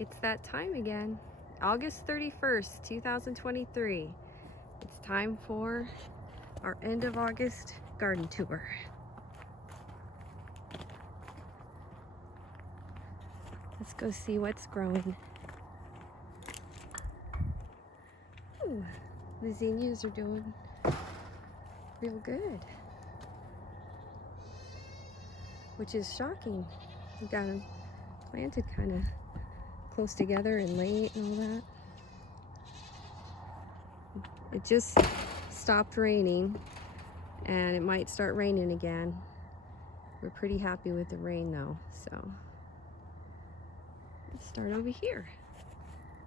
It's that time again. August 31st, 2023. It's time for our end of August garden tour. Let's go see what's growing. Ooh, the zinnias are doing real good, which is shocking. We got them planted kind of close together and late and all that. It just stopped raining and it might start raining again. We're pretty happy with the rain though, so let's start over here.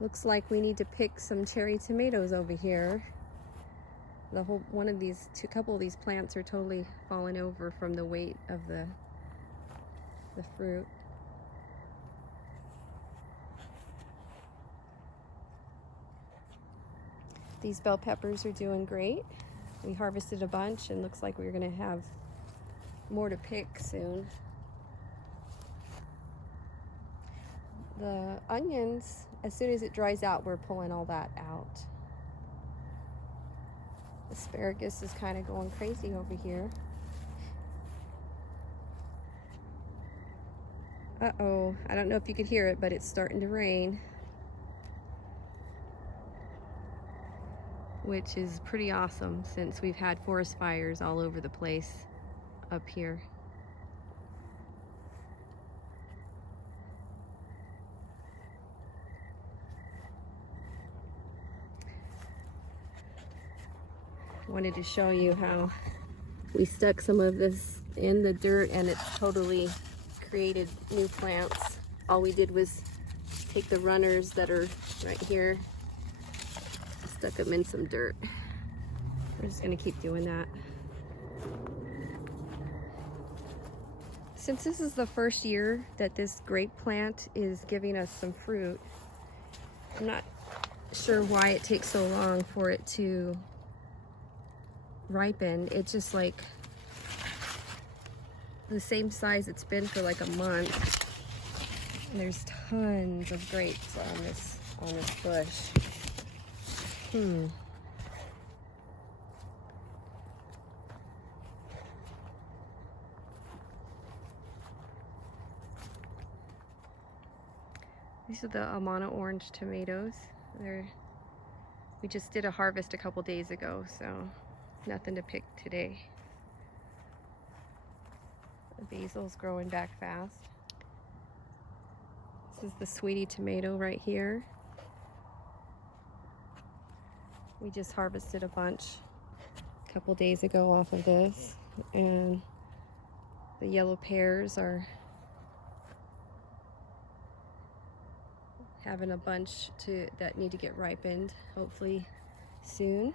Looks like we need to pick some cherry tomatoes over here. The whole couple of these plants are totally falling over from the weight of the fruit. These bell peppers are doing great. We harvested a bunch and looks like we're gonna have more to pick soon. The onions, as soon as it dries out, we're pulling all that out. Asparagus is kind of going crazy over here. Uh-oh, I don't know if you could hear it, but it's starting to rain, which is pretty awesome since we've had forest fires all over the place up here. Wanted to show you how we stuck some of this in the dirt and it's totally created new plants. All we did was take the runners that are right here, stuck them in some dirt. We're just gonna keep doing that. Since this is the first year that this grape plant is giving us some fruit, I'm not sure why it takes so long for it to ripen. It's just like the same size it's been for like a month. And there's tons of grapes on this bush. These are the Amana orange tomatoes. We just did a harvest a couple days ago, so nothing to pick today. The basil's growing back fast. This is the sweetie tomato right here. We just harvested a bunch a couple days ago off of this, and the yellow pears are having a bunch that need to get ripened, hopefully soon.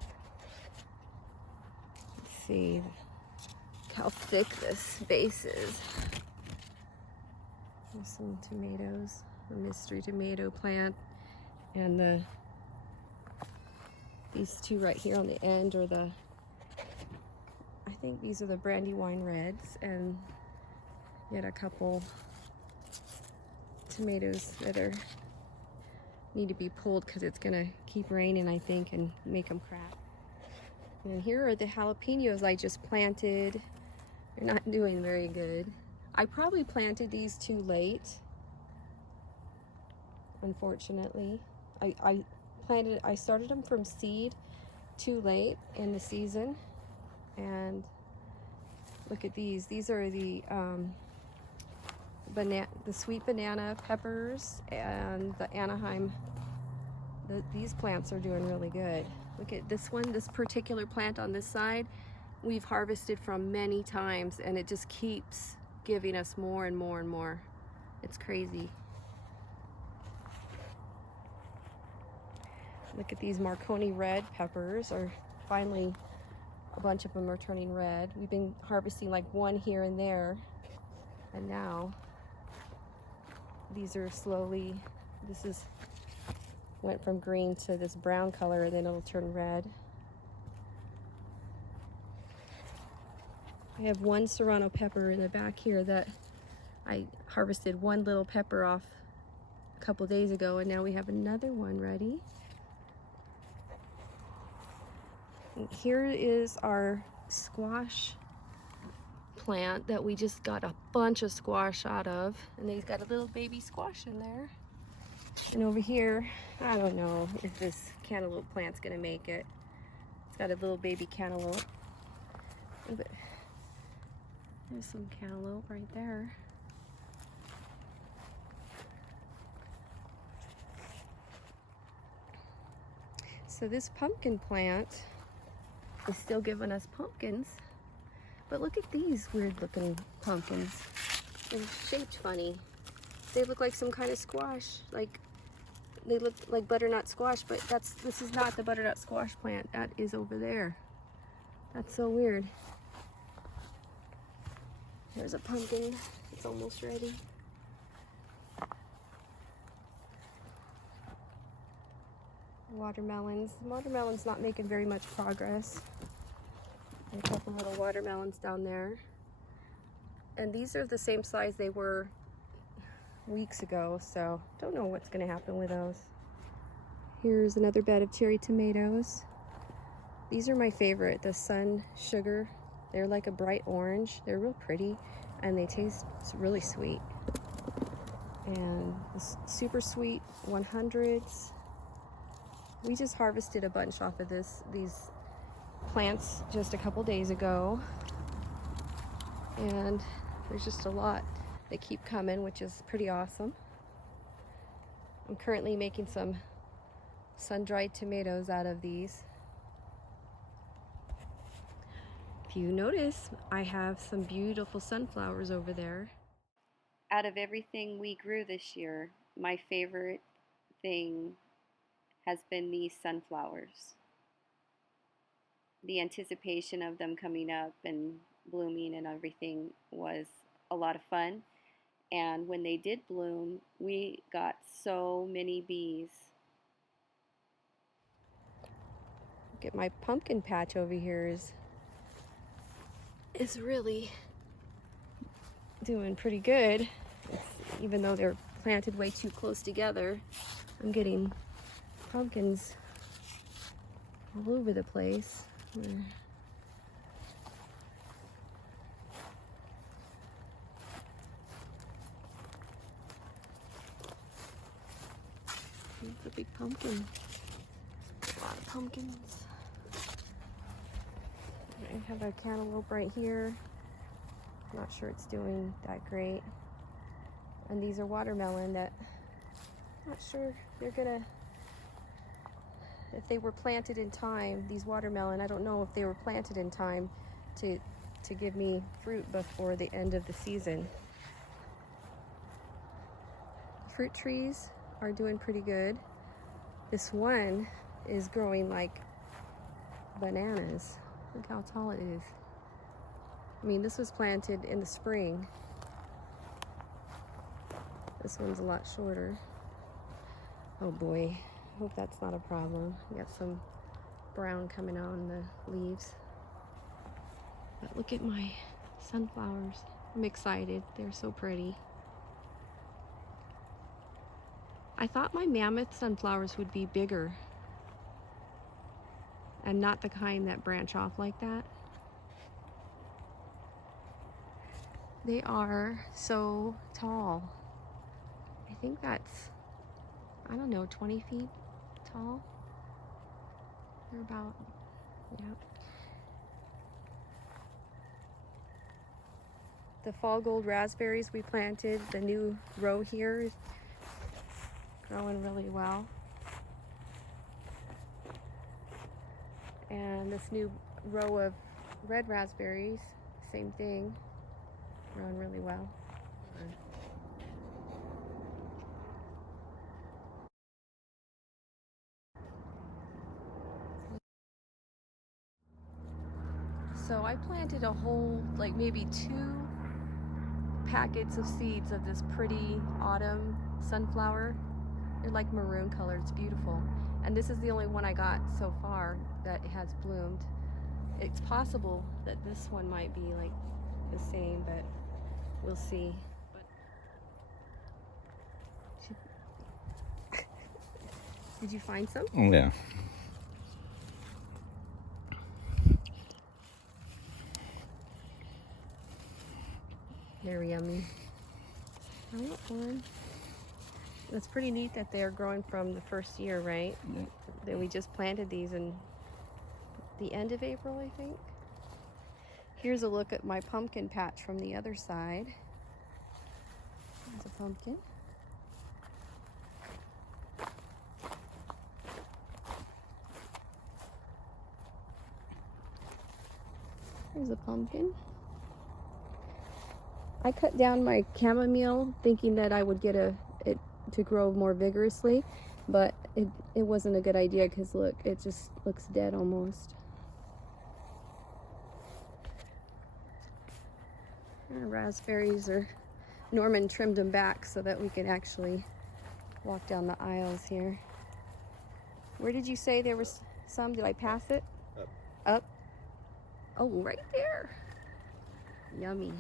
Let's see how thick this base is. There's some tomatoes, a mystery tomato plant, and these two right here on the end are I think these are the Brandywine Reds, and yet a couple tomatoes that need to be pulled because it's gonna keep raining, I think, and make them crack. And here are the jalapenos I just planted. They're not doing very good. I probably planted these too late, unfortunately. I started them from seed too late in the season, and look at these. These are the sweet banana peppers and the Anaheim. These plants are doing really good. Look at this one, this particular plant on this side, we've harvested from many times and it just keeps giving us more and more and more. It's crazy. Look at these Marconi red peppers, or finally a bunch of them are turning red. We've been harvesting like one here and there, and now these are slowly, went from green to this brown color, and then it'll turn red. I have one serrano pepper in the back here that I harvested one little pepper off a couple days ago, and now we have another one ready. And here is our squash plant that we just got a bunch of squash out of, and they've got a little baby squash in there. And over here, I don't know if this cantaloupe plant's gonna make it. It's got a little baby cantaloupe. But there's some cantaloupe right there. So this pumpkin plant is still giving us pumpkins. But look at these weird looking pumpkins. They're shaped funny. They look like some kind of squash. Like, they look like butternut squash, but this is not the butternut squash plant. That is over there. That's so weird. There's a pumpkin. It's almost ready. Watermelons. The watermelon's not making very much progress. A couple little watermelons down there. And these are the same size they were weeks ago, so don't know what's going to happen with those. Here's another bed of cherry tomatoes. These are my favorite, the Sun Sugar. They're like a bright orange. They're real pretty, and they taste really sweet. And the super sweet 100s. We just harvested a bunch off of these plants just a couple days ago, and there's just a lot that keep coming, which is pretty awesome. I'm currently making some sun-dried tomatoes out of these. If you notice, I have some beautiful sunflowers over there. Out of everything we grew this year, my favorite thing has been these sunflowers. The anticipation of them coming up and blooming and everything was a lot of fun. And when they did bloom, we got so many bees. Look at my pumpkin patch over here is really doing pretty good. Even though they're planted way too close together, I'm getting pumpkins all over the place. Here's the big pumpkin. A lot of pumpkins. I have a cantaloupe right here. I'm not sure it's doing that great. And these are watermelon that I'm not sure they're gonna, if they were planted in time, these watermelon, I don't know if they were planted in time to give me fruit before the end of the season. Fruit trees are doing pretty good. This one is growing like bananas. Look how tall it is. I mean, this was planted in the spring. This one's a lot shorter. Oh boy, I hope that's not a problem. We got some brown coming on the leaves. But look at my sunflowers. I'm excited. They're so pretty. I thought my mammoth sunflowers would be bigger and not the kind that branch off like that. They are so tall. I think that's, I don't know, 20 feet tall. They're about, yeah. The fall gold raspberries we planted, the new row here is growing really well. And this new row of red raspberries, same thing, growing really well. So I planted a whole, like maybe 2 packets of seeds of this pretty autumn sunflower. They're like maroon colored, it's beautiful. And this is the only one I got so far that has bloomed. It's possible that this one might be like the same, but we'll see. Did you find some? Oh, yeah. They're yummy. I want one. It's pretty neat that they're growing from the first year, right? Yep. That we just planted these in the end of April, I think. Here's a look at my pumpkin patch from the other side. There's a pumpkin. There's a pumpkin. I cut down my chamomile thinking that I would get it to grow more vigorously, but it wasn't a good idea because look, it just looks dead almost. Our raspberries are, Norman trimmed them back so that we could actually walk down the aisles here. Where did you say there was some? Did I pass it? Up. Up? Oh, right there. Yummy.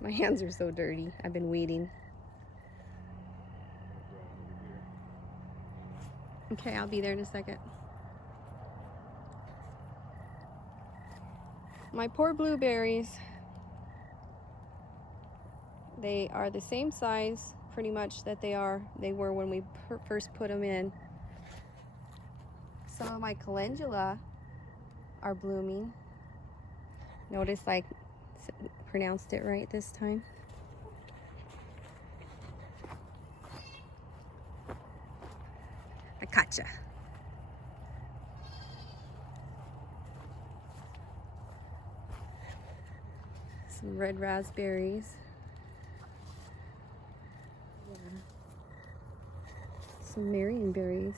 My hands are so dirty. I've been weeding. Okay, I'll be there in a second. My poor blueberries. They are the same size, pretty much, that they were when we first put them in. Some of my calendula are blooming. Notice I pronounced it right this time. I gotcha. Some red raspberries. Yeah. Some marionberries.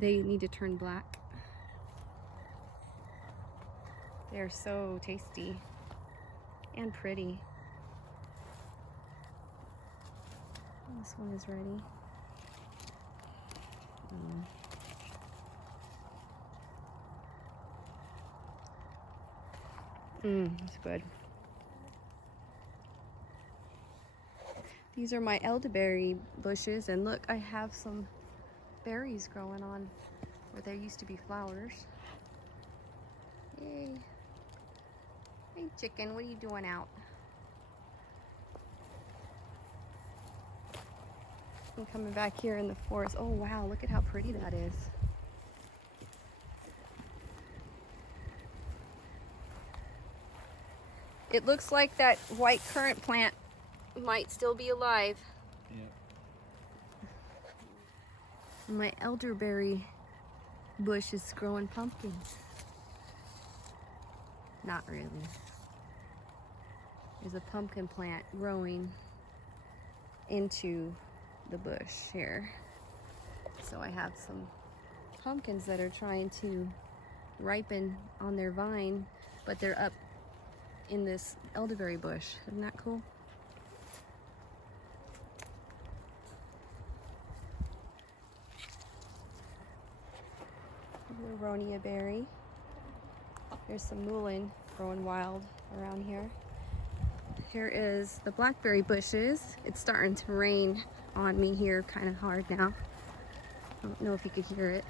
They need to turn black. They're so tasty and pretty. This one is ready. It's good. These are my elderberry bushes, and look, I have some berries growing on where there used to be flowers. Yay. Hey chicken, what are you doing out? I'm coming back here in the forest. Oh wow, look at how pretty that is. It looks like that white currant plant might still be alive. Yep. My elderberry bush is growing pumpkins. Not really. There's a pumpkin plant growing into the bush here. So I have some pumpkins that are trying to ripen on their vine, but they're up in this elderberry bush. Isn't that cool? Aronia berry. There's some mullein growing wild around here. Here is the blackberry bushes. It's starting to rain on me here kind of hard now. I don't know if you could hear it.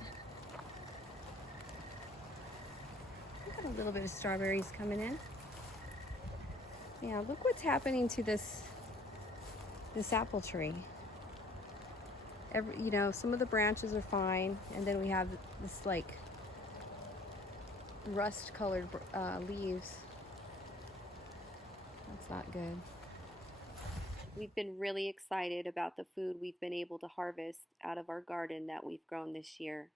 Got a little bit of strawberries coming in. Yeah, look what's happening to this apple tree. You know, some of the branches are fine, and then we have this like rust-colored leaves. That's not good. We've been really excited about the food we've been able to harvest out of our garden that we've grown this year.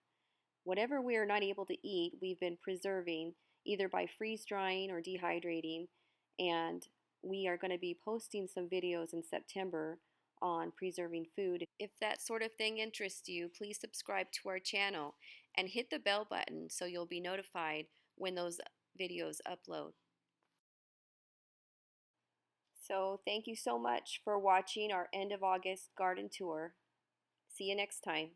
Whatever we are not able to eat, we've been preserving either by freeze drying or dehydrating, and we are going to be posting some videos in September on preserving food. If that sort of thing interests you, please subscribe to our channel and hit the bell button so you'll be notified when those videos upload. So thank you so much for watching our end of August garden tour. See you next time.